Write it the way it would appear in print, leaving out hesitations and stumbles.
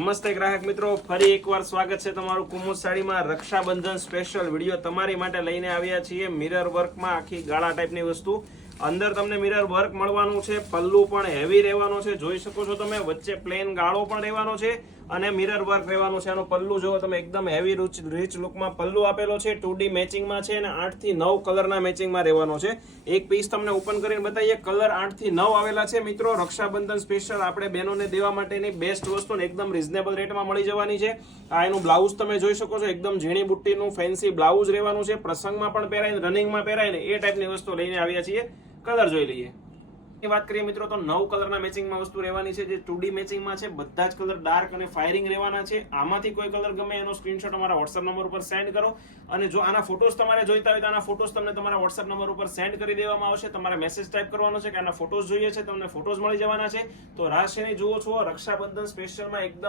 નમસ્તે ગ્રાહક મિત્રો, ફરી એકવાર સ્વાગત છે તમારું કુમુદ સાડીમાં રક્ષાબંધન સ્પેશિયલ વિડીયો તમારી માટે લઈને આવ્યા છીએ। મિરર વર્કમાં આખી ગાળા ટાઈપની વસ્તુ, અંદર તમને મિરર વર્ક મળવાનું છે, પલ્લુ પણ હેવી રહેવાનો છે, જોઈ શકો છો તમે, વચ્ચે પ્લેન ગાળો પણ રહેવાનો છે અને મિરર વર્ક રહેવાનું છે। આનો પલ્લુ જો તમે એકદમ હેવી રીચ લુકમાં પલ્લુ આપેલો છે, 2D મેચિંગમાં છે અને 8 થી 9 કલરના મેચિંગમાં રહેવાનો છે। એક પીસ તમને ઓપન કરીને બતાવીએ, કલર 8 થી 9 આવેલા છે મિત્રો। રક્ષાબંધન સ્પેશિયલ આપણે બહેનોને દેવા માટેની બેસ્ટ વસ્તુ ને એકદમ રીઝનેબલ રેટમાં મળી જવાની છે। આ એનું બ્લાઉઝ તમે જોઈ શકો છો, એકદમ ઝીણી બુટ્ટીનું ફેન્સી બ્લાઉઝ રહેવાનું છે, પ્રસંગમાં પણ પહેરાય, રનિંગમાં પહેરાય ને એ ટાઈપની વસ્તુ લઈને આવ્યા છીએ। કલર જોઈ લઈએ। વાત કરીએ મિત્રો તો 9 કલરના મેચિંગમાં વસ્તુ રહેવાની છે, જે 2D મેચિંગમાં છે। બધા જ કલર ડાર્ક અને ફાયરિંગ રહેવાના છે। આમાંથી કોઈ કલર ગમે એનો સ્ક્રીનશોટ અમારા WhatsApp નંબર ઉપર સેન્ડ કરો અને જો આના ફોટોસ તમારે જોઈતા હોય તો આના ફોટોસ તમને તમારા WhatsApp નંબર ઉપર સેન્ડ કરી દેવામાં આવશે। તમારે મેસેજ ટાઈપ કરવાનો છે કે આના ફોટોસ જોઈએ છે, તમને ફોટોસ મળી જવાના છે। તો રાશિની જુઓ છો, રક્ષાબંધન સ્પેશિયલમાં એકદમ